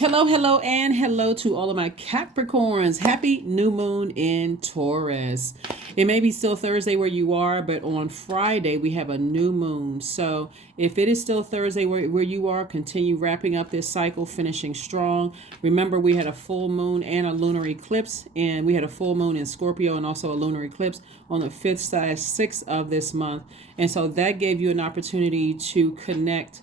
Hello, hello, and hello to all of my Capricorns. Happy new moon in Taurus. It may be still Thursday where you are, but on Friday we have a new moon. So if it is still Thursday where you are, continue wrapping up this cycle, finishing strong. Remember, we had a full moon and a lunar eclipse, and we had a full moon in Scorpio and also a lunar eclipse on the 5th/6th of this month. And so that gave you an opportunity to connect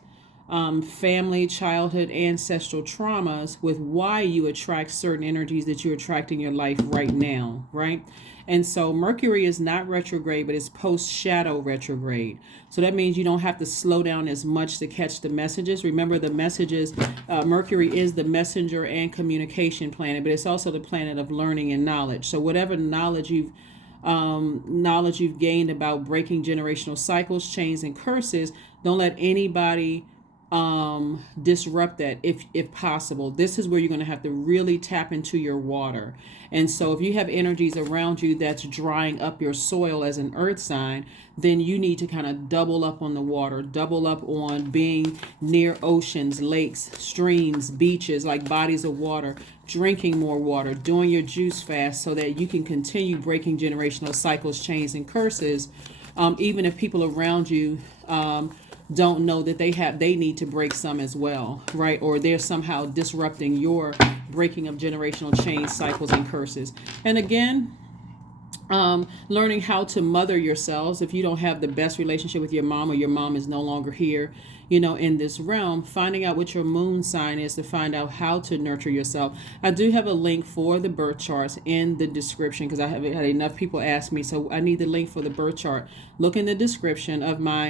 family, childhood, ancestral traumas with why you attract certain energies that you attract in your life right now, right? And so Mercury is not retrograde, but it's post-shadow retrograde. So that means you don't have to slow down as much to catch the messages. Remember, the messages, Mercury is the messenger and communication planet, but it's also the planet of learning and knowledge. So whatever knowledge you've gained about breaking generational cycles, chains, and curses, don't let anybody disrupt that if possible. This is where you're going to have to really tap into your water. And so if you have energies around you that's drying up your soil as an earth sign, then you need to kind of double up on the water, double up on being near oceans, lakes, streams, beaches, like bodies of water, drinking more water, doing your juice fast so that you can continue breaking generational cycles, chains, and curses, even if people around you don't know that they need to break some as well, right? Or they're somehow disrupting your breaking of generational chains, cycles, and curses. And again, learning how to mother yourselves. If you don't have the best relationship with your mom, or your mom is no longer here, in this realm, finding out what your moon sign is to find out how to nurture yourself. I do have a link for the birth charts in the description because I haven't had enough people ask me, so I need the link for the birth chart. Look in the description of my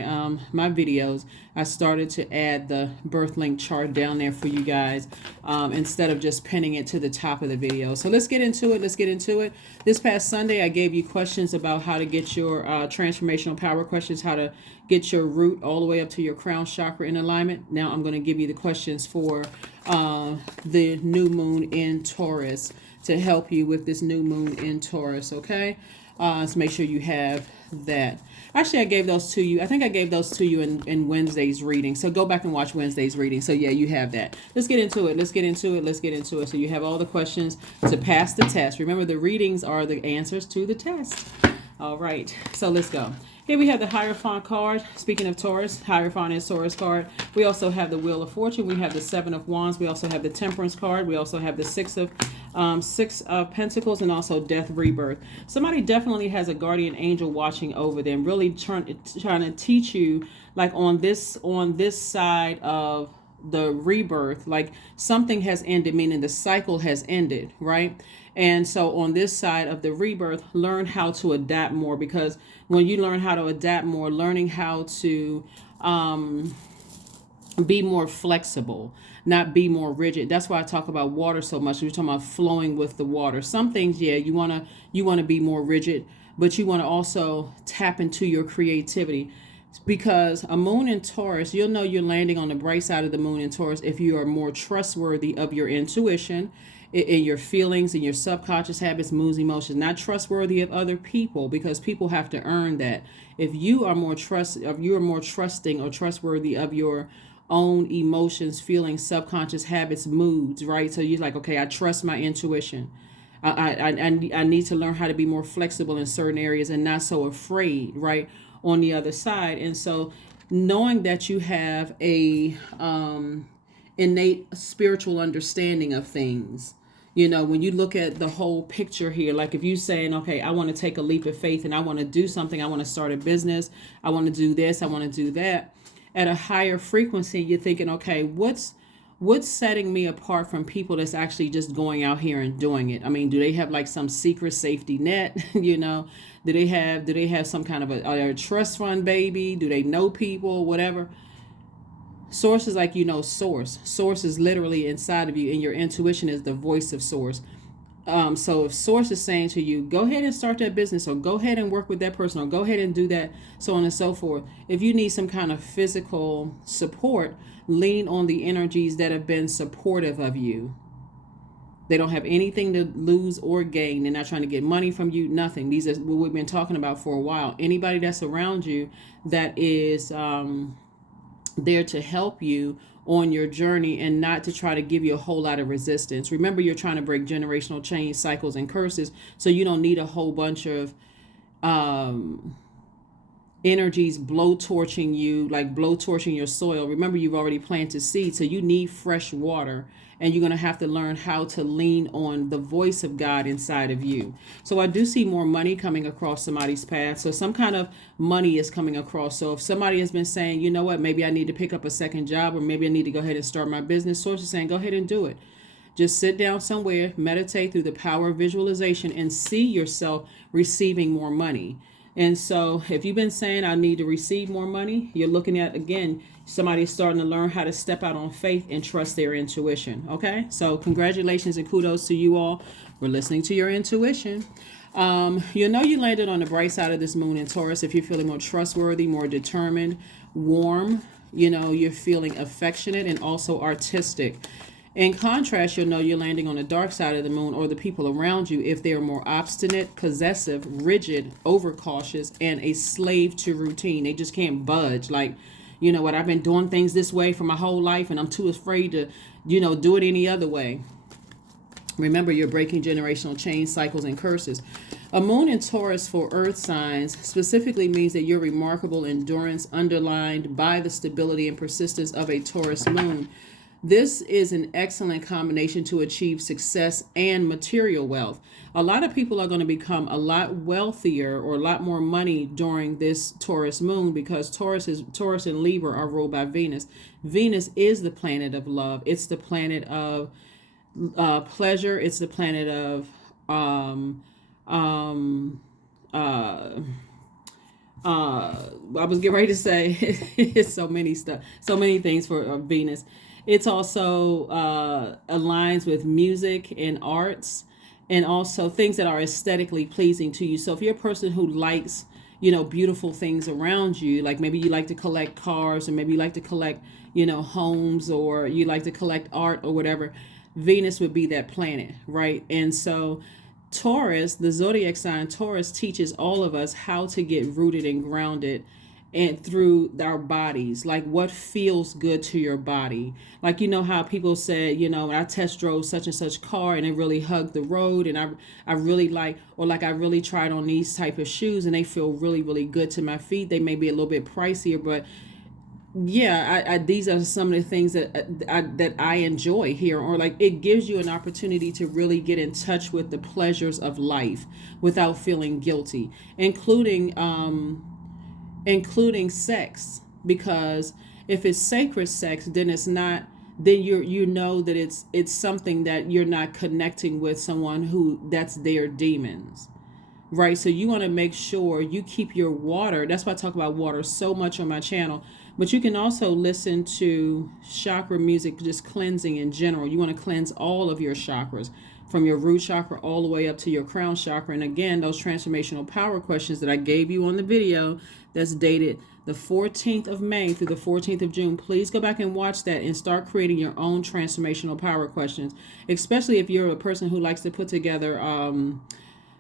my videos. I started to add the birth link chart down there for you guys instead of just pinning it to the top of the video. So let's get into it. This past Sunday, I gave you questions about how to get your transformational power questions, how to get your root all the way up to your crown chakra in alignment. Now I'm going to give you the questions for the new moon in Taurus to help you with this new moon in Taurus, okay? So make sure you have that. Actually, I gave those to you. I think I gave those to you in Wednesday's reading. So go back and watch Wednesday's reading. So yeah, you have that. Let's get into it. So you have all the questions to pass the test. Remember, the readings are the answers to the test. All right, so let's go. Here we have the Hierophant card. Speaking of Taurus, Hierophant is Taurus card. We also have the Wheel of Fortune. We have the Seven of Wands. We also have the Temperance card. We also have the Six of Pentacles, and also Death, Rebirth. Somebody definitely has a guardian angel watching over them, really trying to teach you, like on this side of the rebirth, like something has ended, meaning the cycle has ended, right? And so on this side of the rebirth, learn how to adapt more, because when you learn how to adapt more, learning how to be more flexible, not be more rigid. That's why I talk about water so much. We're talking about flowing with the water. Some things, yeah, you wanna be more rigid, but you want to also tap into your creativity. Because a moon in Taurus, you'll know you're landing on the bright side of the moon in Taurus if you are more trustworthy of your intuition, in your feelings, in your subconscious habits, moods, emotions. Not trustworthy of other people, because people have to earn that. If you are more trusting or trustworthy of your own emotions, feelings, subconscious habits, moods, right? So you're like, okay, I trust my intuition. I need to learn how to be more flexible in certain areas and not so afraid, right? On the other side. And so knowing that you have a innate spiritual understanding of things, when you look at the whole picture here, like if you're saying, okay, I want to take a leap of faith and I want to do something, I want to start a business, I want to do this, I want to do that, at a higher frequency, you're thinking, okay, what's setting me apart from people that's actually just going out here and doing it? I mean, do they have like some secret safety net? Do they have some kind of a trust fund baby? Do they know people? Whatever. Source is like, source. Source is literally inside of you, and your intuition is the voice of source. So if source is saying to you, go ahead and start that business, or go ahead and work with that person, or go ahead and do that, so on and so forth. If you need some kind of physical support, lean on the energies that have been supportive of you. They don't have anything to lose or gain. They're not trying to get money from you, nothing. These are what we've been talking about for a while. Anybody that's around you that is there to help you on your journey and not to try to give you a whole lot of resistance. Remember, you're trying to break generational chains, cycles, and curses, so you don't need a whole bunch of energies blowtorching you, like blowtorching your soil. Remember, you've already planted seeds, so you need fresh water, and you're going to have to learn how to lean on the voice of God inside of you. So I do see more money coming across somebody's path. So some kind of money is coming across. So if somebody has been saying, you know what, maybe I need to pick up a second job, or maybe I need to go ahead and start my business, Source is saying, go ahead and do it. Just sit down somewhere, meditate through the power of visualization, and see yourself receiving more money. And so if you've been saying, I need to receive more money, you're looking at, again, somebody's starting to learn how to step out on faith and trust their intuition. Okay, so congratulations and kudos to you all for listening to your intuition. You know you landed on the bright side of this moon in Taurus if you're feeling more trustworthy, more determined, warm. You know, you're feeling affectionate and also artistic. In contrast, you'll know you're landing on the dark side of the moon, or the people around you, if they're more obstinate, possessive, rigid, overcautious, and a slave to routine. They just can't budge. Like, you know what, I've been doing things this way for my whole life, and I'm too afraid to, do it any other way. Remember, you're breaking generational chains, cycles, and curses. A moon in Taurus for earth signs specifically means that your remarkable endurance underlined by the stability and persistence of a Taurus moon. This is an excellent combination to achieve success and material wealth. A lot of people are going to become a lot wealthier or a lot more money during this Taurus moon, because Taurus and Libra are ruled by Venus. Venus is the planet of love. It's the planet of pleasure. It's the planet of I was getting ready to say it's so many things for Venus. It's also aligns with music and arts, and also things that are aesthetically pleasing to you. So if you're a person who likes, beautiful things around you, like maybe you like to collect cars, or maybe you like to collect, homes, or you like to collect art or whatever, Venus would be that planet, right? And so Taurus, the zodiac sign Taurus, teaches all of us how to get rooted and grounded and through our bodies, like what feels good to your body. Like, how people said, when I test drove such and such car and it really hugged the road, and I really like, or like I really tried on these type of shoes and they feel really, really good to my feet. They may be a little bit pricier, but yeah, these are some of the things that I enjoy here. Or like, it gives you an opportunity to really get in touch with the pleasures of life without feeling guilty, including sex, because if it's sacred sex, then it's not, then you know that it's something that you're not connecting with someone who that's their demons, right? So you want to make sure you keep your water. That's why I talk about water so much on my channel. But you can also listen to chakra music, just cleansing in general. You want to cleanse all of your chakras, from your root chakra all the way up to your crown chakra. And again, those transformational power questions that I gave you on the video that's dated the 14th of May through the 14th of June, please go back and watch that and start creating your own transformational power questions, especially if you're a person who likes to put together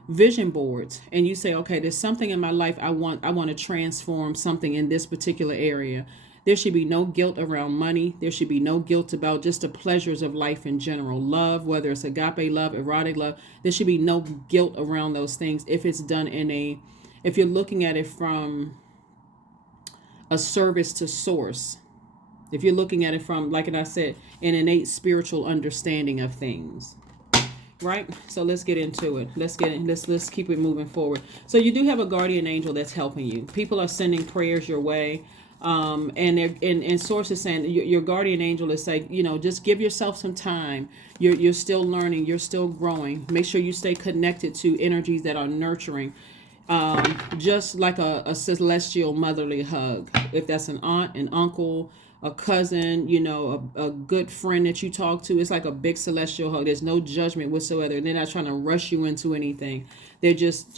vision boards, and you say, okay, there's something in my life I want to transform something in this particular area. There should be no guilt around money. There should be no guilt about just the pleasures of life in general. Love, whether it's agape love, erotic love, there should be no guilt around those things if it's done if you're looking at it from a service to source. If you're looking at it from, like I said, an innate spiritual understanding of things. Right? So let's get into it. Let's keep it moving forward. So you do have a guardian angel that's helping you. People are sending prayers your way. And sources saying your guardian angel is like, just give yourself some time. You're still learning. You're still growing. Make sure you stay connected to energies that are nurturing. Just like a celestial motherly hug. If that's an aunt, an uncle, a cousin, a good friend that you talk to, it's like a big celestial hug. There's no judgment whatsoever. They're not trying to rush you into anything. They're just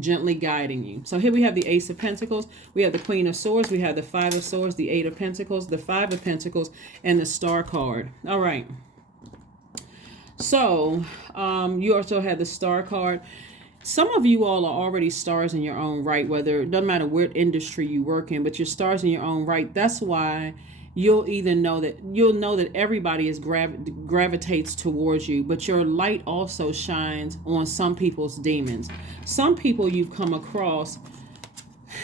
gently guiding you. So here we have the Ace of Pentacles. We have the Queen of Swords. We have the Five of Swords, the Eight of Pentacles, the Five of Pentacles, and the Star card. All right. So you also have the Star card. Some of you all are already stars in your own right, whether it doesn't matter what industry you work in, but you're stars in your own right. That's why you'll know that everybody is gravitates towards you, but your light also shines on some people's demons. Some people you've come across,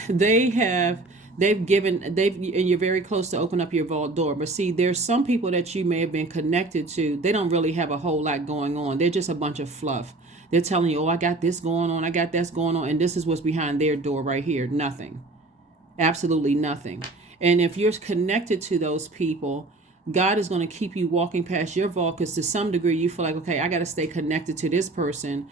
they have they've and you're very close to open up your vault door, but see, there's some people that you may have been connected to. They don't really have a whole lot going on. They're just a bunch of fluff. They're telling you, oh, I got this going on, I got this going on, and this is what's behind their door right here. Nothing. Absolutely nothing. And if you're connected to those people, God is going to keep you walking past your vault, because to some degree you feel like, okay, I got to stay connected to this person,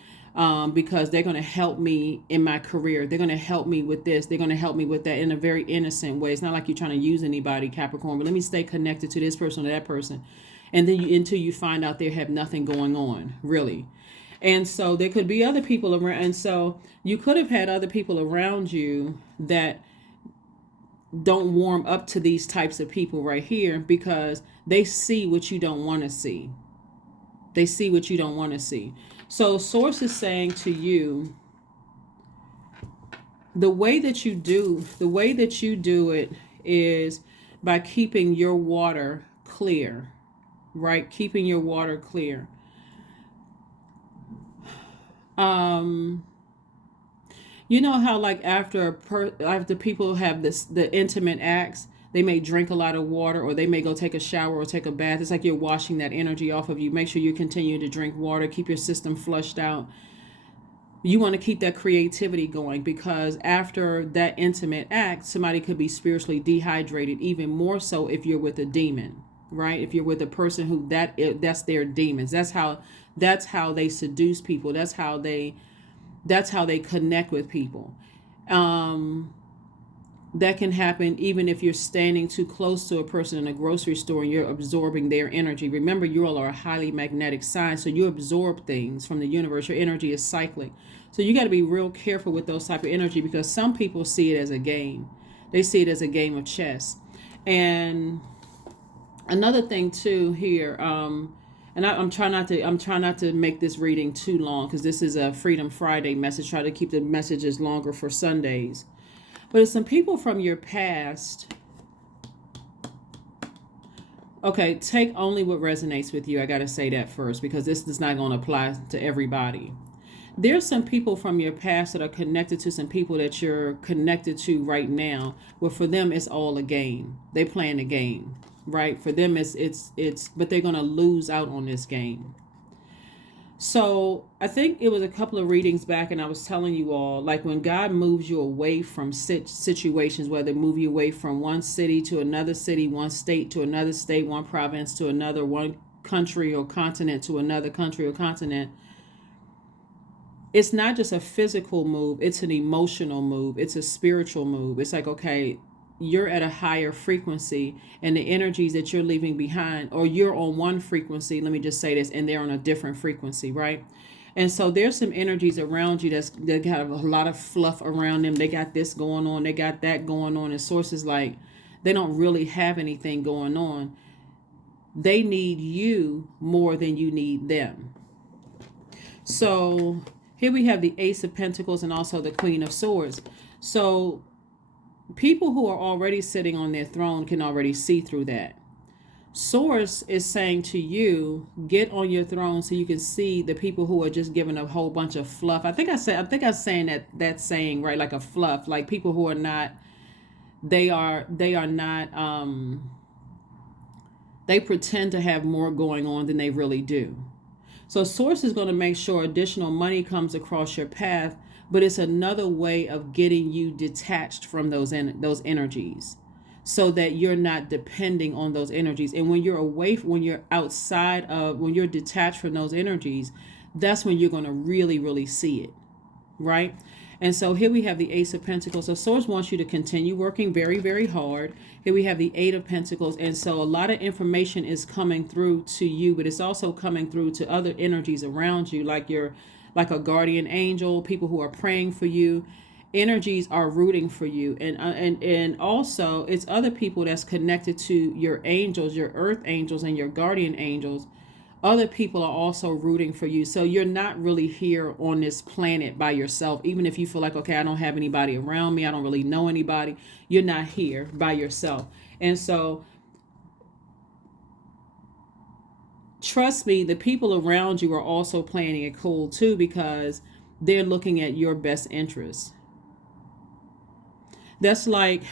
because they're going to help me in my career. They're going to help me with this. They're going to help me with that, in a very innocent way. It's not like you're trying to use anybody, Capricorn, but let me stay connected to this person or that person. And then until you find out they have nothing going on, really. And so there could be other people around. And so you could have had other people around you that don't warm up to these types of people right here, because they see what you don't want to see. They see what you don't want to see. So Source is saying to you, the way that you do it is by keeping your water clear, right? Keeping your water clear. You know how, like, after people have the intimate acts, they may drink a lot of water, or they may go take a shower or take a bath. It's like you're washing that energy off of you. Make sure you continue to drink water, keep your system flushed out. You want to keep that creativity going, because after that intimate act, somebody could be spiritually dehydrated, even more so if you're with a demon, right? If you're with a person who that's their demons. That's how they seduce people. That's how they connect with people. That can happen even if you're standing too close to a person in a grocery store and you're absorbing their energy. Remember, you all are a highly magnetic sign, so you absorb things from the universe. Your energy is cyclic. So you got to be real careful with those type of energy, because some people see it as a game. They see it as a game of chess. And another thing too here, and I'm trying not to make this reading too long, because this is a Freedom Friday message. Try to keep the messages longer for Sundays. But it's some people from your past. Okay, take only what resonates with you. I got to say that first, because this is not going to apply to everybody. There's some people from your past that are connected to some people that you're connected to right now, where for them it's all a game. They playing a game, right? For them it's but they're going to lose out on this game. So I think it was a couple of readings back, and I was telling you all, like, when God moves you away from situations, whether move you away from one city to another city, one state to another state, one province to another, one country or continent to another country or continent, it's not just a physical move, it's an emotional move, it's a spiritual move. It's like, okay, you're at a higher frequency, and the energies that you're leaving behind, or you're on one frequency, let me just say this, and they're on a different frequency, right? And so there's some energies around you that have a lot of fluff around them. They got this going on, they got that going on, and sources like they don't really have anything going on. They need you more than you need them. So here we have the Ace of Pentacles and also the Queen of Swords. So people who are already sitting on their throne can already see through that. Source is saying to you, get on your throne so you can see the people who are just giving a whole bunch of fluff. I think I was saying that saying, right? Like a fluff, like people who are not, they pretend to have more going on than they really do. So Source is going to make sure additional money comes across your path, but it's another way of getting you detached from those energies, so that you're not depending on those energies. And when you're away, when you're outside of, when you're detached from those energies, that's when you're going to really, really see it, right? And so here we have the Ace of Pentacles. So Source wants you to continue working very, very hard. Here we have the Eight of Pentacles. And so a lot of information is coming through to you, but it's also coming through to other energies around you, like a guardian angel, people who are praying for you. Energies are rooting for you. And also it's other people that's connected to your angels, your earth angels and your guardian angels. Other people are also rooting for you. So you're not really here on this planet by yourself. Even if you feel like, okay, I don't have anybody around me, I don't really know anybody, you're not here by yourself. And so trust me, the people around you are also playing it cool too, because they're looking at your best interests. That's like,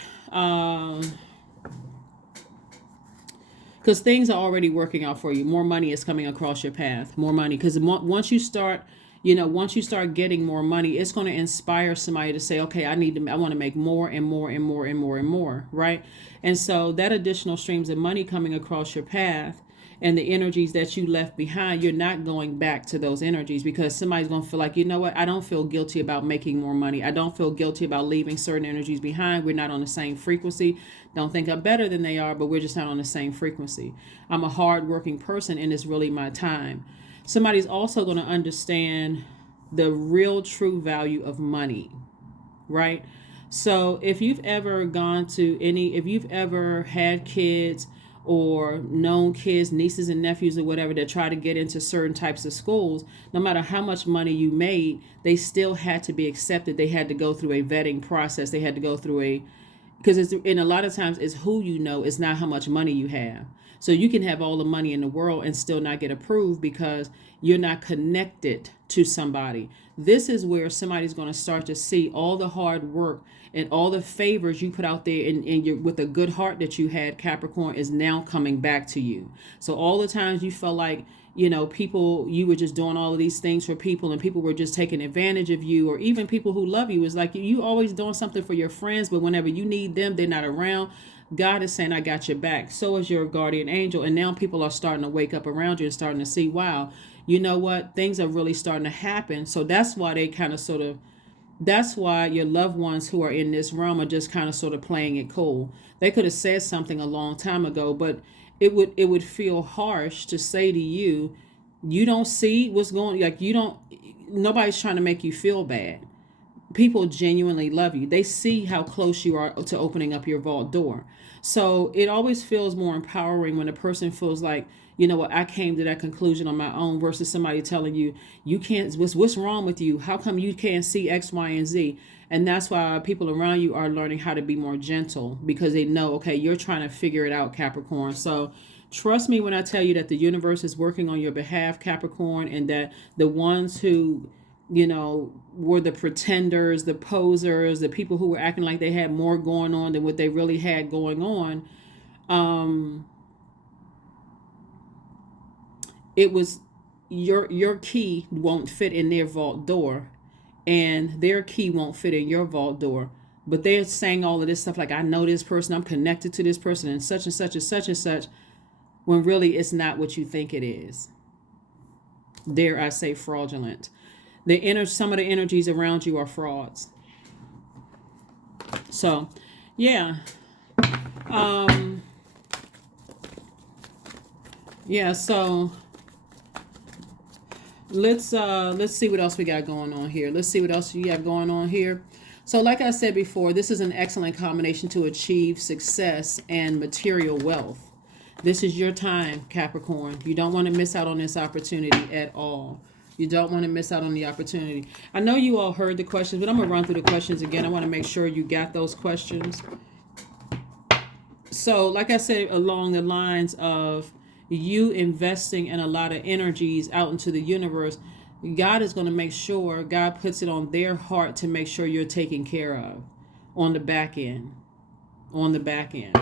because things are already working out for you. More money is coming across your path. More money, because once you start, once you start getting more money, it's going to inspire somebody to say, okay, I want to make more and more and more and more and more, right? And so that additional streams of money coming across your path, and the energies that you left behind, you're not going back to those energies, because somebody's going to feel like, you know what, I don't feel guilty about making more money. I don't feel guilty about leaving certain energies behind. We're not on the same frequency. Don't think I'm better than they are, but we're just not on the same frequency. I'm a hardworking person, and it's really my time. Somebody's also going to understand the real true value of money, right? So if you've ever if you've ever had kids or known kids, nieces and nephews or whatever, that try to get into certain types of schools, no matter how much money you made, they still had to be accepted. They had to go through a vetting process. They had to go through because in a lot of times it's who you know, it's not how much money you have. So you can have all the money in the world and still not get approved because you're not connected to somebody. This is where somebody's going to start to see all the hard work and all the favors you put out there with a good heart that you had, Capricorn, is now coming back to you. So all the times you felt like, you were just doing all of these things for people and people were just taking advantage of you, or even people who love you, is like you always doing something for your friends, but whenever you need them, they're not around. God is saying, I got your back. So is your guardian angel. And now people are starting to wake up around you and starting to see, wow, you know what? Things are really starting to happen. So that's why they kind of that's why your loved ones who are in this realm are just kind of sort of playing it cool. They could have said something a long time ago, but it would feel harsh to say to you, you don't see what's going, like nobody's trying to make you feel bad. People genuinely love you. They see how close you are to opening up your vault door. So it always feels more empowering when a person feels like, you know what, I came to that conclusion on my own, versus somebody telling you, you can't, what's wrong with you? How come you can't see X, Y, and Z? And that's why people around you are learning how to be more gentle, because they know, okay, you're trying to figure it out, Capricorn. So trust me when I tell you that the universe is working on your behalf, Capricorn, and that the ones who, were the pretenders, the posers, the people who were acting like they had more going on than what they really had going on, it was your key won't fit in their vault door, and their key won't fit in your vault door. But they're saying all of this stuff like, I know this person, I'm connected to this person, and such and such and such and such, when really it's not what you think it is. Dare I say fraudulent. Some of the energies around you are frauds. So, yeah. So let's see what else we got going on here. Let's see what else you have going on here. So like I said before, this is an excellent combination to achieve success and material wealth. This is your time, Capricorn. You don't want to miss out on this opportunity at all. You don't want to miss out on the opportunity. I know you all heard the questions, but I'm going to run through the questions again. I want to make sure you got those questions. So, like I said, along the lines of you investing in a lot of energies out into the universe, God is going to make sure, God puts it on their heart to make sure you're taken care of on the back end. On the back end.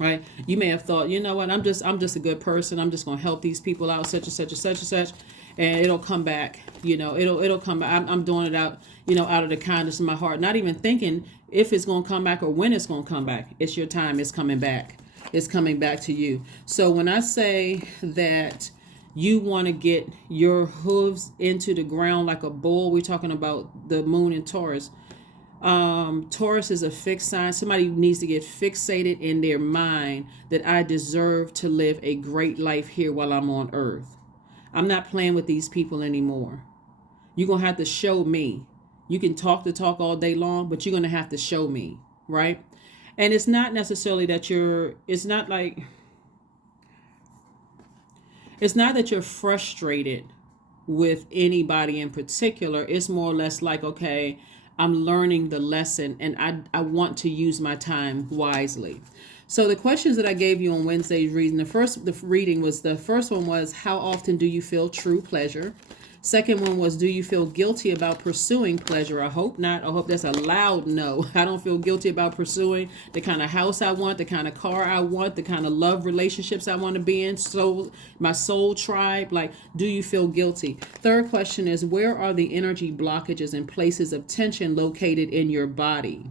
Right? You may have thought, you know what, I'm just a good person. I'm just going to help these people out, such and such and such and such. And it'll come back, it'll come back. I'm doing it out, out of the kindness of my heart, not even thinking if it's going to come back or when it's going to come back. It's your time. It's coming back. It's coming back to you. So when I say that you want to get your hooves into the ground like a bull, we're talking about the moon in Taurus. Taurus is a fixed sign. Somebody needs to get fixated in their mind that I deserve to live a great life here while I'm on earth. I'm not playing with these people anymore. You're going to have to show me. You can talk the talk all day long, but you're going to have to show me, right? And it's not necessarily that it's not that you're frustrated with anybody in particular. It's more or less like, okay, I'm learning the lesson and I want to use my time wisely. So the questions that I gave you on Wednesday's reading, the first one was, how often do you feel true pleasure? Second one was, do you feel guilty about pursuing pleasure? I hope not. I hope that's a loud no. I don't feel guilty about pursuing the kind of house I want, the kind of car I want, the kind of love relationships I want to be in. So my soul tribe, like, do you feel guilty? Third question is, where are the energy blockages and places of tension located in your body?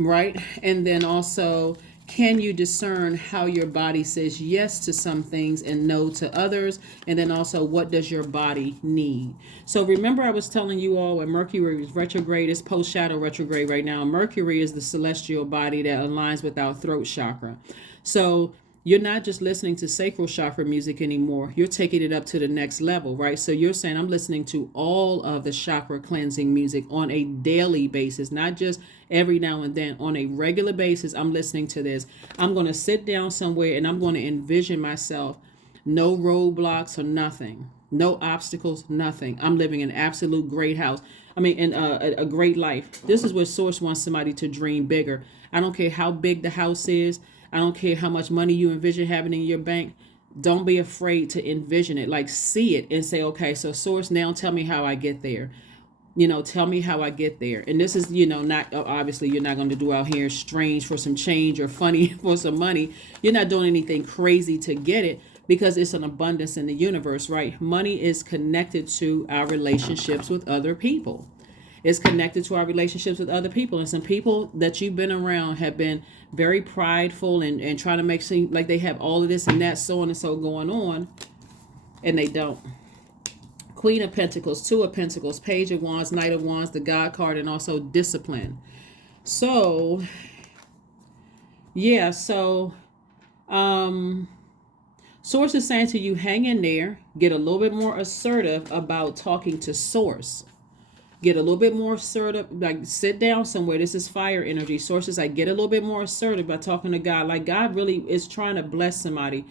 Right? And then also, can you discern how your body says yes to some things and no to others? And then also, what does your body need? So remember, I was telling you all when Mercury is retrograde, it's post-shadow retrograde right now. Mercury is the celestial body that aligns with our throat chakra. So you're not just listening to sacral chakra music anymore. You're taking it up to the next level, right? So you're saying, I'm listening to all of the chakra cleansing music on a daily basis, not just every now and then. On a regular basis, I'm listening to this. I'm going to sit down somewhere and I'm going to envision myself, no roadblocks or nothing, no obstacles, nothing. I'm living an absolute great house. A great life. This is what Source wants somebody to dream bigger. I don't care how big the house is. I don't care how much money you envision having in your bank. Don't be afraid to envision it. Like, see it and say, okay, so Source, now tell me how I get there. Tell me how I get there. And this is, not, obviously you're not going to do out here strange for some change or funny for some money. You're not doing anything crazy to get it, because it's an abundance in the universe, right? Money is connected to our relationships with other people. It's connected to our relationships with other people. And some people that you've been around have been very prideful and trying to make seem like they have all of this and that, so on and so going on. And they don't. Queen of Pentacles, Two of Pentacles, Page of Wands, Knight of Wands, the God card, and also discipline. So, yeah, Source is saying to you, hang in there, get a little bit more assertive about talking to Source. Get a little bit more assertive, like sit down somewhere. This is fire energy. Sources, like, get a little bit more assertive by talking to God. Like, God really is trying to bless somebody.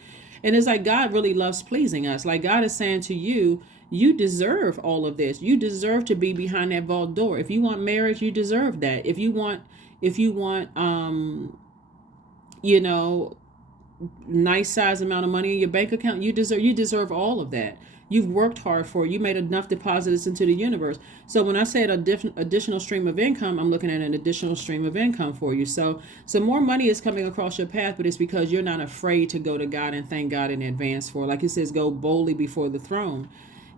And it's like God really loves pleasing us. Like, God is saying to you, you deserve all of this. You deserve to be behind that vault door. If you want marriage, you deserve that. If you want, nice size amount of money in your bank account, you deserve all of that. You've worked hard for it. You made enough deposits into the universe. So when I said additional stream of income, I'm looking at an additional stream of income for you. So some more money is coming across your path, but it's because you're not afraid to go to God and thank God in advance for it. Like it says, go boldly before the throne.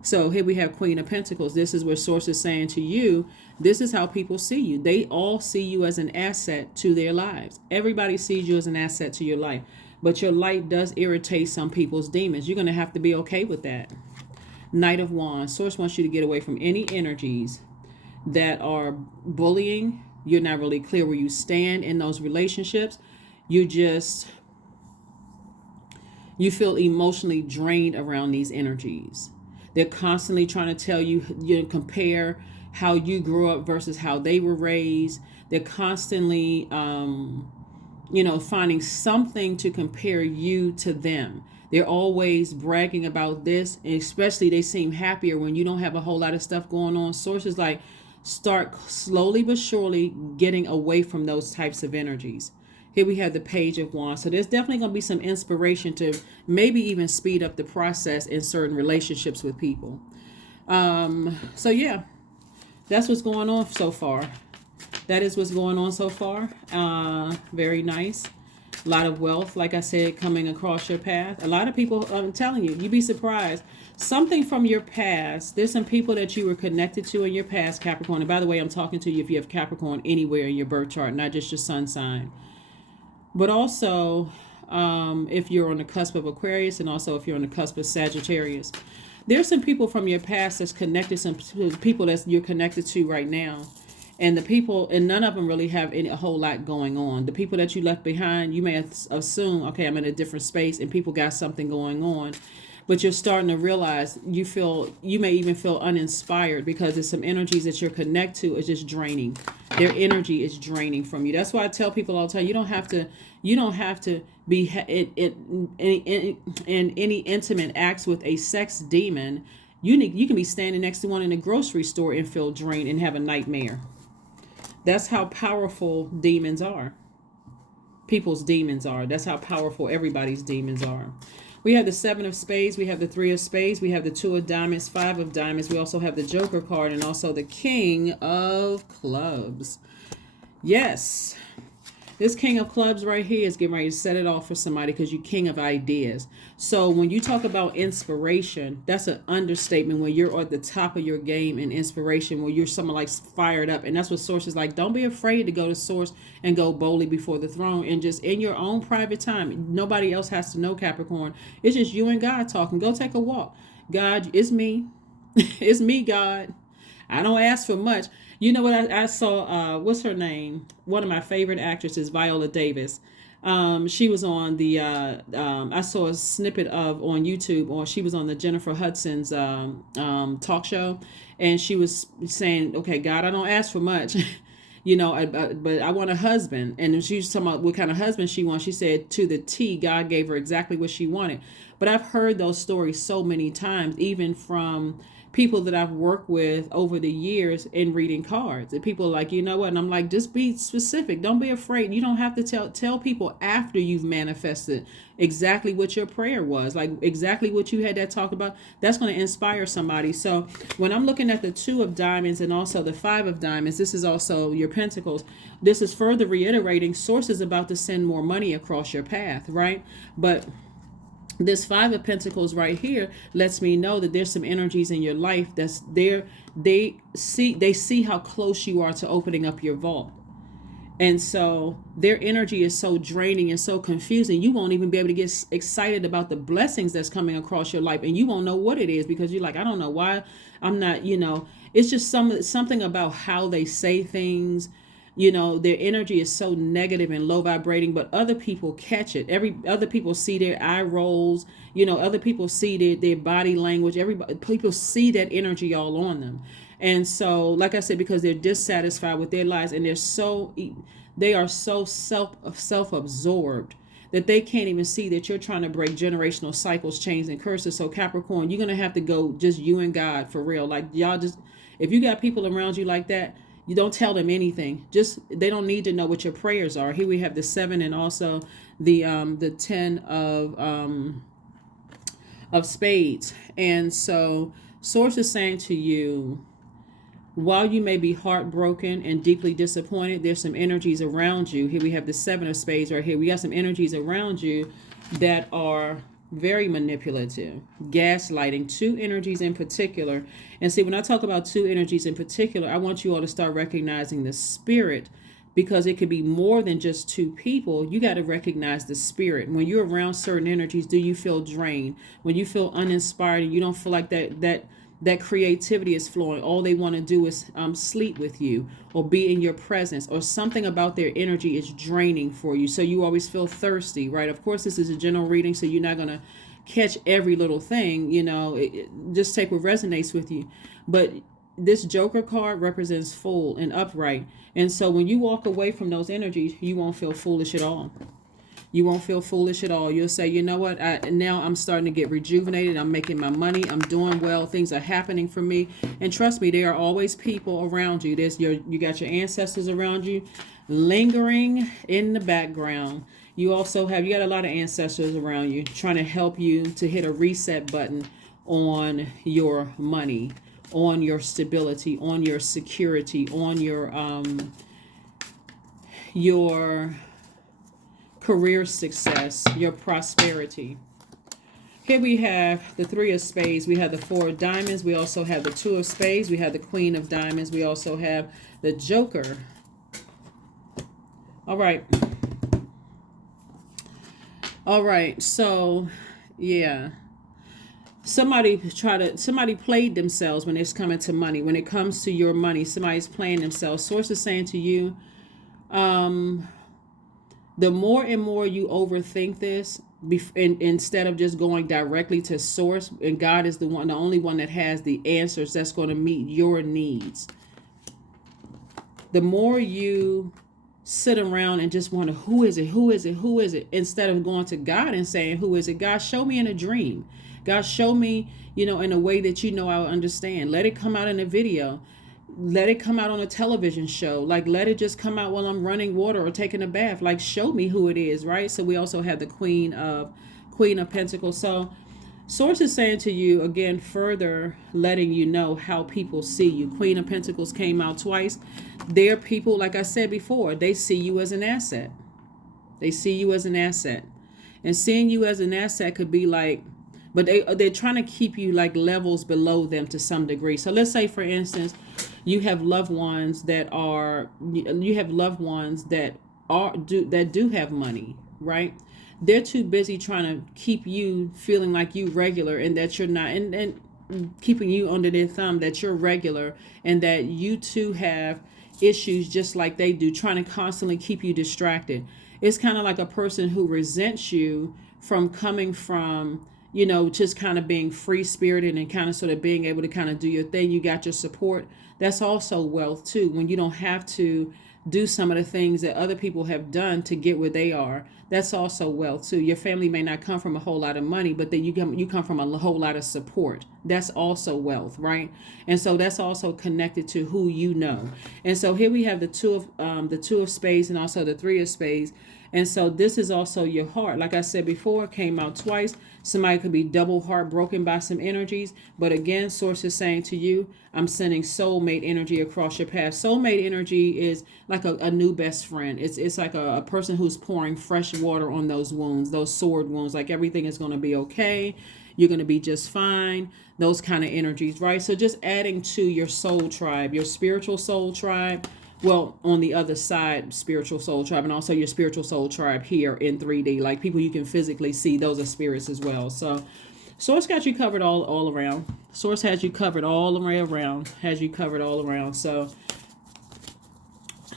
So here we have Queen of Pentacles. This is where Source is saying to you, this is how people see you. They all see you as an asset to their lives. Everybody sees you as an asset to your life. But your light does irritate some people's demons. You're going to have to be okay with that. Knight of Wands. Source wants you to get away from any energies that are bullying. You're not really clear where you stand in those relationships. You feel emotionally drained around these energies. They're constantly trying to tell you, compare how you grew up versus how they were raised. They're constantly, finding something to compare you to them. They're always bragging about this, and especially they seem happier when you don't have a whole lot of stuff going on. Sources like start slowly but surely getting away from those types of energies. Here we have the Page of Wands. So there's definitely going to be some inspiration to maybe even speed up the process in certain relationships with people. So yeah, that's what's going on so far. That is what's going on so far. Very nice. A lot of wealth, like I said, coming across your path. A lot of people, I'm telling you, you'd be surprised. Something from your past. There's some people that you were connected to in your past, Capricorn. And by the way, I'm talking to you if you have Capricorn anywhere in your birth chart, not just your sun sign. But also, if you're on the cusp of Aquarius, and also if you're on the cusp of Sagittarius. There's some people from your past that's connected, some people that you're connected to right now. And the people, and none of them really have a whole lot going on. The people that you left behind, you may assume, okay, I'm in a different space and people got something going on. But you're starting to realize you may even feel uninspired because there's some energies that you're connected to is just draining. Their energy is draining from you. That's why I tell people all the time, you don't have to be in any intimate acts with a sex demon. You can be standing next to one in a grocery store and feel drained and have a nightmare. That's how powerful demons are. people's demons are. That's how powerful everybody's demons are. We have the 7 of spades. We have the 3 of spades. We have the 2 of diamonds, 5 of diamonds. We also have the Joker card and also the King of clubs. Yes. This King of clubs right here is getting ready to set it off for somebody because you're king of ideas. So when you talk about inspiration, that's an understatement when you're at the top of your game in inspiration, when you're someone like fired up. And that's what Source is like. Don't be afraid to go to Source and go boldly before the throne and just in your own private time. Nobody else has to know, Capricorn. It's just you and God talking. Go take a walk. God, it's me. It's me, God. I don't ask for much. You know what I saw? What's her name? One of my favorite actresses, Viola Davis. She was on the. I saw a snippet of on YouTube, or she was on the Jennifer Hudson's talk show, and she was saying, "Okay, God, I don't ask for much." You know, but I want a husband. And she was talking about what kind of husband she wants. She said to the T, God gave her exactly what she wanted. But I've heard those stories so many times, even from people that I've worked with over the years in reading cards. And people are like, you know what? And I'm like, just be specific. Don't be afraid. You don't have to tell people after you've manifested exactly what your prayer was, like exactly what you had that talk about. That's going to inspire somebody. So when I'm looking at the 2 of diamonds and also the 5 of diamonds, this is also your pentacles. This is further reiterating Source is about to send more money across your path, right? But this 5 of pentacles right here lets me know that there's some energies in your life that's there. They see how close you are to opening up your vault. And so their energy is so draining and so confusing. You won't even be able to get excited about the blessings that's coming across your life. And you won't know what it is because you're like, I don't know why I'm not, it's just something about how they say things. Their energy is so negative and low vibrating, but other people catch it. Other people see their eye rolls, other people see their body language. People see that energy all on them. And so, like I said, because they're dissatisfied with their lives and they are so self-absorbed that they can't even see that you're trying to break generational cycles, chains, and curses. So Capricorn, you're going to have to go just you and God for real. Like y'all just, if you got people around you like that, you don't tell them anything. They don't need to know what your prayers are. Here we have the 7 and also the 10 of spades. And so Source is saying to you, while you may be heartbroken and deeply disappointed, there's some energies around you. Here we have the 7 of spades right here. We got some energies around you that are very manipulative, gaslighting, 2 energies in particular. And see, when I talk about 2 energies in particular, I want you all to start recognizing the spirit, because it could be more than just 2 people. You got to recognize the spirit. When you're around certain energies, do you feel drained? When you feel uninspired and you don't feel like that creativity is flowing, all they want to do is sleep with you or be in your presence, or something about their energy is draining for you. So you always feel thirsty, right? Of course, this is a general reading, so you're not going to catch every little thing, just take what resonates with you. But this Joker card represents full and upright. And so when you walk away from those energies, you won't feel foolish at all. You won't feel foolish at all. You'll say, you know what? Now I'm starting to get rejuvenated. I'm making my money. I'm doing well. Things are happening for me. And trust me, there are always people around you. You got your ancestors around you, lingering in the background. You got a lot of ancestors around you trying to help you to hit a reset button on your money, on your stability, on your security, on your career success, your prosperity. Here we have the 3 of spades. We have the 4 of diamonds. We also have the 2 of spades. We have the Queen of diamonds. We also have the Joker. All right. So, yeah. Somebody played themselves when it's coming to money. When it comes to your money, somebody's playing themselves. Source is saying to you, the more and more you overthink this, instead of just going directly to Source, and God is the only one that has the answers that's going to meet your needs. The more you sit around and just wonder, who is it, instead of going to God and saying, who is it? God, show me in a dream. God, show me, in a way that I will understand. Let it come out in a video. let it come out on a television show. Like, let it just come out while I'm running water or taking a bath. Like, show me who it is, right? So we also have the Queen of Pentacles. So Source is saying to you, again, further letting you know how people see you. Queen of Pentacles came out twice. They're people, like I said before, they see you as an asset. They see you as an asset. And seeing you as an asset could be like, but they're trying to keep you like levels below them to some degree. So let's say, for instance, you have loved ones that do have money, right? They're too busy trying to keep you feeling like you regular and that you're not, and keeping you under their thumb that you're regular and that you too have issues just like they do, trying to constantly keep you distracted. It's kind of like a person who resents you from coming from, just kind of being free spirited and kind of sort of being able to kind of do your thing. You got your support. That's also wealth too, when you don't have to do some of the things that other people have done to get where they are. That's also wealth too. Your family may not come from a whole lot of money, but then you come from a whole lot of support. That's also wealth, right? And so that's also connected to who you know. And so here we have the two of spades and also the three of spades. And so this is also your heart. Like I said before, it came out twice. Somebody could be double heartbroken by some energies. But again, Source is saying to you, I'm sending soulmate energy across your path. Soulmate energy is like a new best friend. It's like a person who's pouring fresh water on those wounds, those sword wounds. Like everything is going to be okay. You're going to be just fine. Those kind of energies, right? So just adding to your soul tribe, your spiritual soul tribe. Well, on the other side, spiritual soul tribe, and also your spiritual soul tribe here in 3D, like people you can physically see, those are spirits as well. So Source got you covered all around. Source has you covered all the way around, So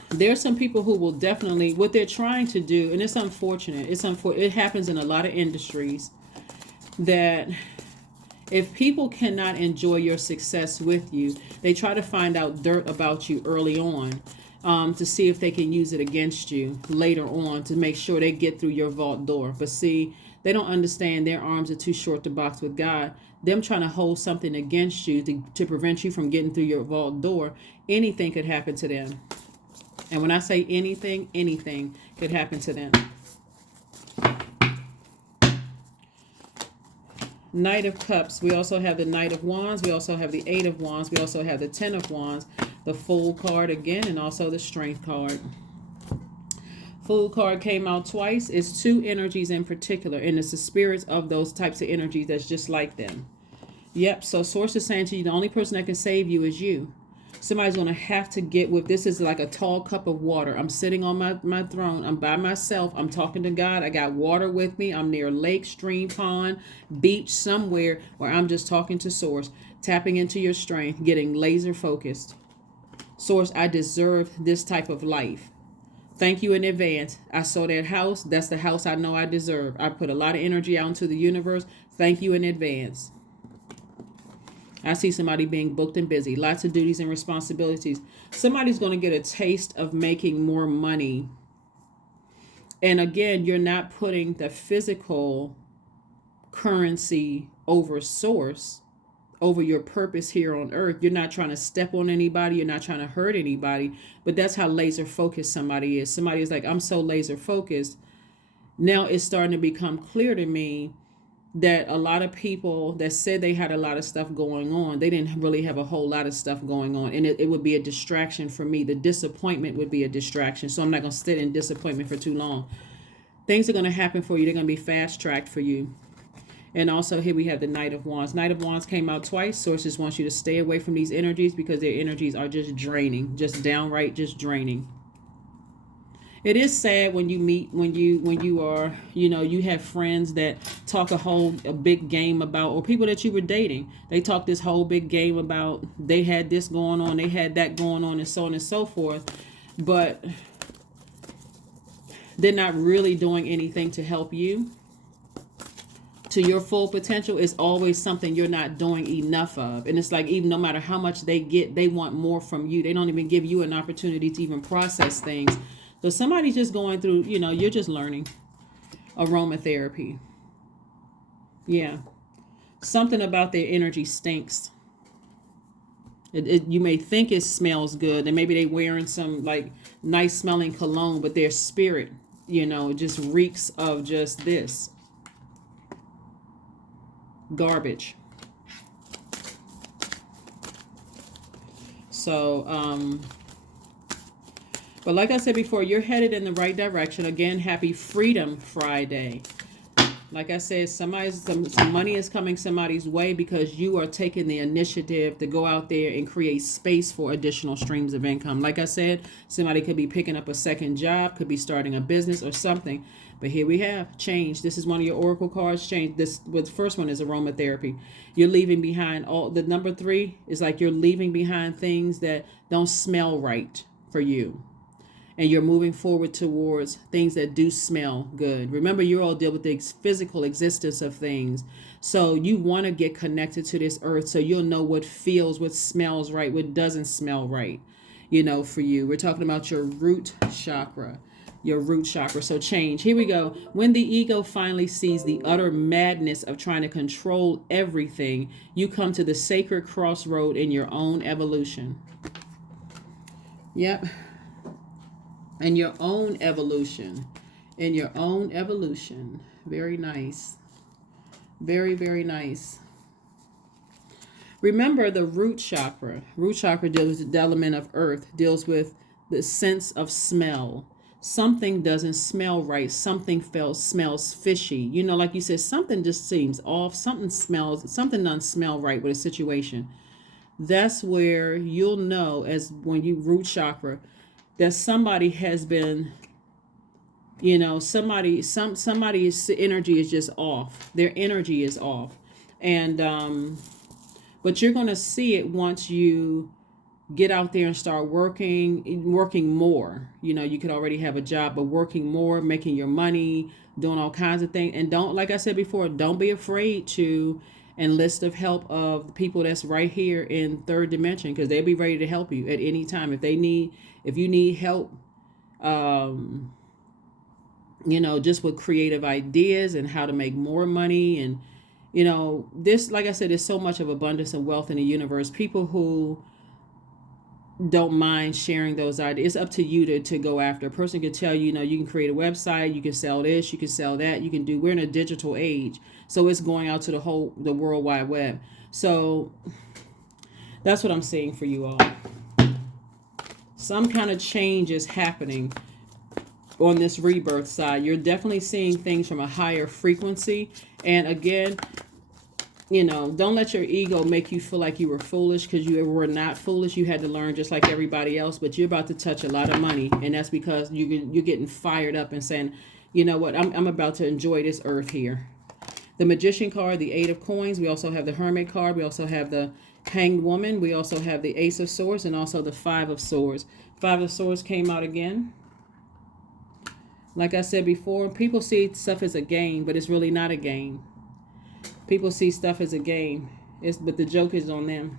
there's some people who will definitely, what they're trying to do, and it's unfortunate, it happens in a lot of industries, that if people cannot enjoy your success with you, they try to find out dirt about you early on, to see if they can use it against you later on to make sure they get through your vault door. But see, they don't understand their arms are too short to box with God. Them trying to hold something against you to prevent you from getting through your vault door, anything could happen to them. And when I say anything could happen to them. Knight of Cups. We also have the Knight of Wands. We also have the Eight of Wands. We also have the Ten of Wands. The Fool card again, and also the Strength card. Fool card came out twice. It's two energies in particular, and it's the spirits of those types of energies that's just like them. Yep, so Source is saying to you, the only person that can save you is you. Somebody's going to have to get with, this is like a tall cup of water. I'm sitting on my throne. I'm by myself. I'm talking to God. I got water with me. I'm near lake, stream, pond, beach, somewhere where I'm just talking to Source, tapping into your strength, getting laser focused. Source, I deserve this type of life. Thank you in advance. I saw that house. That's the house I know I deserve. I put a lot of energy out into the universe. Thank you in advance. I see somebody being booked and busy. Lots of duties and responsibilities. Somebody's going to get a taste of making more money. And again, you're not putting the physical currency over Source, over your purpose here on earth. You're not trying to step on anybody. You're not trying to hurt anybody. But that's how laser focused somebody is. Somebody is like, I'm so laser focused. Now it's starting to become clear to me that a lot of people that said they had a lot of stuff going on, they didn't really have a whole lot of stuff going on. And it would be a distraction for me. The disappointment would be a distraction. So I'm not going to sit in disappointment for too long. Things are going to happen for you. They're going to be fast-tracked for you. And also here we have the Knight of Wands. Knight of Wands came out twice. Sources wants you to stay away from these energies because their energies are just draining. Just downright just draining. It is sad when you meet, when you are, you have friends that talk a big game about, or people that you were dating, they talk this whole big game about, they had this going on, they had that going on, and so on and so forth. But they're not really doing anything to help you to your full potential. Is always something you're not doing enough of. And it's like, even no matter how much they get, they want more from you. They don't even give you an opportunity to even process things. So somebody's just going through, you're just learning aromatherapy. Yeah. Something about their energy stinks. You may think it smells good, and maybe they wearing some like nice smelling cologne, but their spirit, just reeks of just this garbage. So, but like I said before, you're headed in the right direction. Again, happy Freedom Friday. Like I said, some money is coming somebody's way because you are taking the initiative to go out there and create space for additional streams of income. Like I said, somebody could be picking up a second job, could be starting a business or something. But here we have change. This is one of your oracle cards, change. The first one is aromatherapy. You're leaving behind the number 3 is like you're leaving behind things that don't smell right for you. And you're moving forward towards things that do smell good. Remember, you all deal with the physical existence of things. So you want to get connected to this earth so you'll know what feels, what smells right, what doesn't smell right, for you. We're talking about your root chakra. Your root chakra. So change. Here we go. When the ego finally sees the utter madness of trying to control everything, you come to the sacred crossroad in your own evolution. Yep. In your own evolution. In your own evolution. Very nice. Very, very nice. Remember the root chakra. Root chakra deals with the element of earth, deals with the sense of smell. Something doesn't smell right. Something smells fishy. Like you said, something just seems off. Something doesn't smell right with a situation. That's where you'll know, as when you root chakra, that somebody has been, somebody's energy is just off. Their energy is off. And, but you're going to see it once you get out there and start working more. You could already have a job, but working more, making your money, doing all kinds of things. And don't, like I said before, don't be afraid to enlist the help of the people that's right here in third dimension, because they'll be ready to help you at any time. If you need help, just with creative ideas and how to make more money. And, this, like I said, there's so much of abundance and wealth in the universe. People who don't mind sharing those ideas. It's up to you to go after. A person can tell you, you can create a website, you can sell this, you can sell that, we're in a digital age. So it's going out to the World Wide Web. So that's what I'm seeing for you all. Some kind of change is happening on this rebirth side. You're definitely seeing things from a higher frequency. And again, don't let your ego make you feel like you were foolish, because you were not foolish. You had to learn just like everybody else, but you're about to touch a lot of money. And that's because you're getting fired up and saying, you know what, I'm about to enjoy this earth here. The Magician card, the 8 of Coins. We also have the Hermit card. We also have the Hanged Woman. We also have the Ace of Swords and also the 5 of Swords. 5 of Swords came out again. Like I said before, people see stuff as a game, but it's really not a game. People see stuff as a game, but the joke is on them.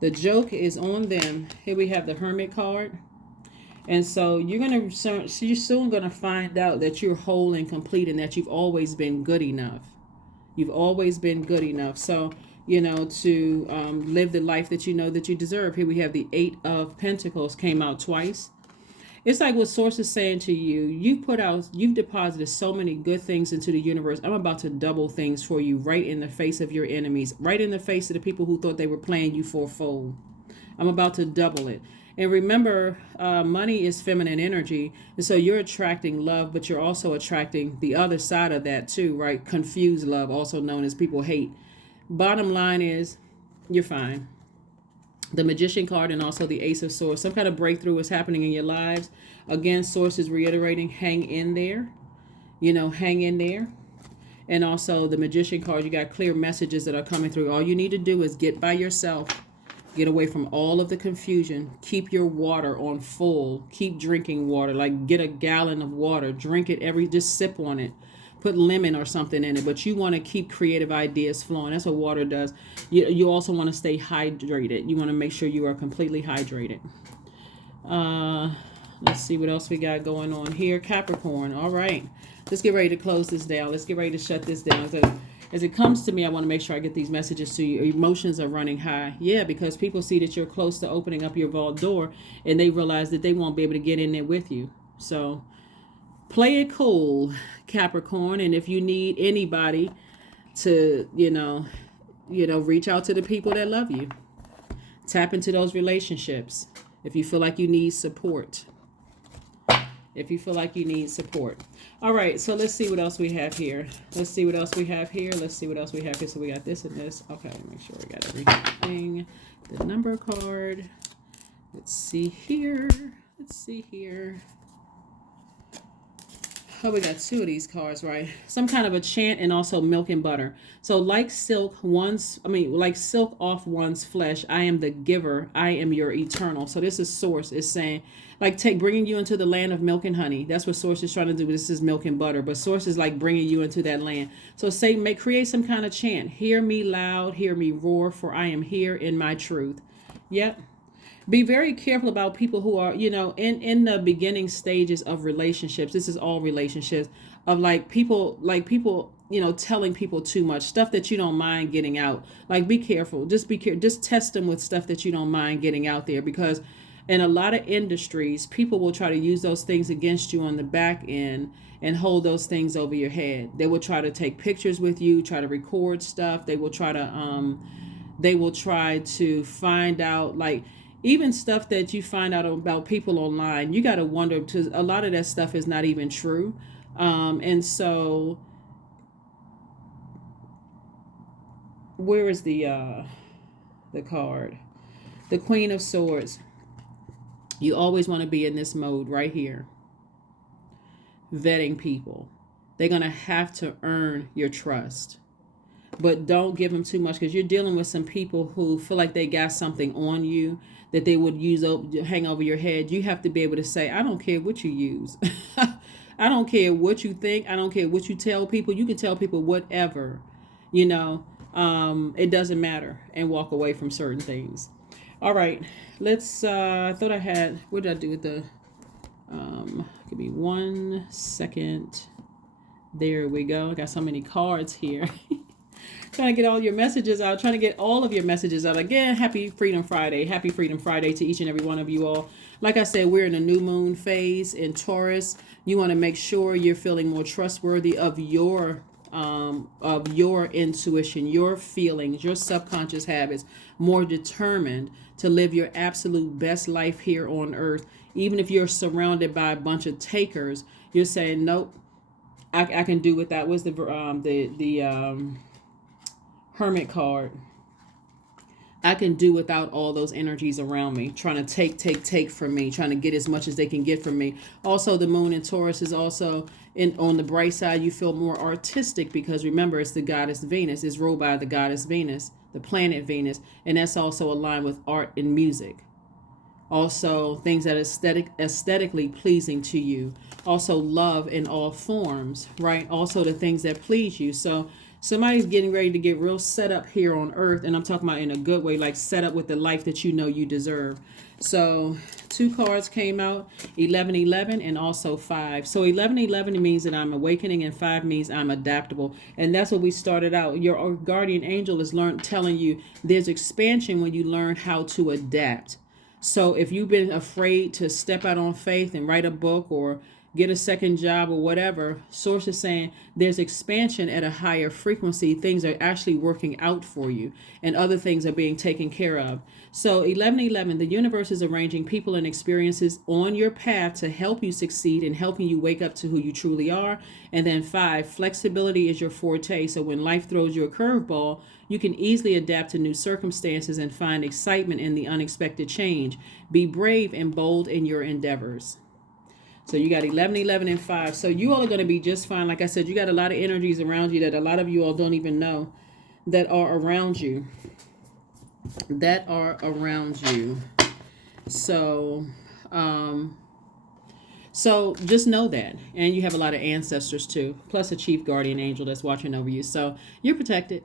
The joke is on them. Here we have the Hermit card. And so you're soon going to find out that you're whole and complete, and that you've always been good enough. You've always been good enough. So, to live the life that you know that you deserve. Here we have the 8 of Pentacles came out twice. It's like what Source is saying to you. You've deposited so many good things into the universe. I'm about to double things for you right in the face of your enemies, right in the face of the people who thought they were playing you for a fool. I'm about to double it. And remember, money is feminine energy. And so you're attracting love, but you're also attracting the other side of that too, right? Confused love, also known as people hate. Bottom line is, you're fine. The Magician card and also the Ace of Swords. Some kind of breakthrough is happening in your lives. Again, Source is reiterating, hang in there. Hang in there. And also the Magician card, you got clear messages that are coming through. All you need to do is get by yourself. Get away from all of the confusion. Keep your water on full. Keep drinking water. Like, get a gallon of water. Drink it just sip on it. Put lemon or something in it. But you want to keep creative ideas flowing. That's what water does. You also want to stay hydrated. You want to make sure you are completely hydrated. Let's see what else we got going on here. Capricorn. All right. Let's get ready to close this down. Let's get ready to shut this down. So as it comes to me, I want to make sure I get these messages to you. Emotions are running high. Yeah, because people see that you're close to opening up your vault door, and they realize that they won't be able to get in there with you. So play it cool, Capricorn. And if you need anybody to, reach out to the people that love you. Tap into those relationships. If you feel like you need support. All right, so let's see what else we have here. So we got this and this. Okay, make sure we got everything. The number card. Let's see here. Oh, we got two of these cards, right? Some kind of a chant and also milk and butter. So like silk off one's flesh, I am the giver. I am your eternal. So this is Source is saying, bringing you into the land of milk and honey. That's what Source is trying to do. This is milk and butter, but Source is like bringing you into that land. So create some kind of chant. Hear me loud, hear me roar, for I am here in my truth. Yep. Be very careful about people who are, in the beginning stages of relationships. This is all relationships of people, telling people too much stuff that you don't mind getting out. Be careful. Just test them with stuff that you don't mind getting out there, because in a lot of industries, people will try to use those things against you on the back end and hold those things over your head. They will try to take pictures with you, try to record stuff. They will try to find out, even stuff that you find out about people online, you got to wonder, because a lot of that stuff is not even true. And so where is the card? The Queen of Swords. You always want to be in this mode right here. Vetting people. They're going to have to earn your trust. But don't give them too much, because you're dealing with some people who feel like they got something on you that they would hang over your head. You have to be able to say, I don't care what you use. I don't care what you think. I don't care what you tell people. You can tell people whatever, it doesn't matter, and walk away from certain things. All right, let's, I thought I had, what did I do with the, give me 1 second. There we go. I got so many cards here. Trying to get all your messages out, trying to get all of your messages out. Again, happy Freedom Friday. Happy Freedom Friday to each and every one of you all. Like I said, we're in a new moon phase in Taurus. You want to make sure you're feeling more trustworthy of your intuition, your feelings, your subconscious habits, more determined to live your absolute best life here on earth. Even if you're surrounded by a bunch of takers, you're saying, nope, I can do without. What's the Hermit card? I can do without all those energies around me, trying to take from me, trying to get as much as they can get from me. Also, the moon in Taurus is also on the bright side. You feel more artistic, because remember, it's the goddess Venus. It's ruled by the goddess Venus, the planet Venus, and that's also aligned with art and music. Also, things that are aesthetically pleasing to you. Also, love in all forms, right? Also, the things that please you. So somebody's getting ready to get real set up here on earth, and I'm talking about in a good way, like set up with the life that you know you deserve. So 2 cards came out, 1111 and also 5. So 1111 means that I'm awakening, and 5 means I'm adaptable. And that's what we started out. Your guardian angel is telling you there's expansion when you learn how to adapt. So if you've been afraid to step out on faith and write a book or get a second job or whatever, Source is saying there's expansion at a higher frequency. Things are actually working out for you, and other things are being taken care of. So 1111, the universe is arranging people and experiences on your path to help you succeed and helping you wake up to who you truly are. And then 5, flexibility is your forte. So when life throws you a curveball, you can easily adapt to new circumstances and find excitement in the unexpected change. Be brave and bold in your endeavors. So you got 1111 and 5. So you all are going to be just fine. Like I said, you got a lot of energies around you that a lot of you all don't even know that are around you. So, so just know that. And you have a lot of ancestors too, plus a chief guardian angel that's watching over you. So you're protected.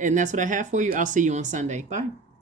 And that's what I have for you. I'll see you on Sunday. Bye.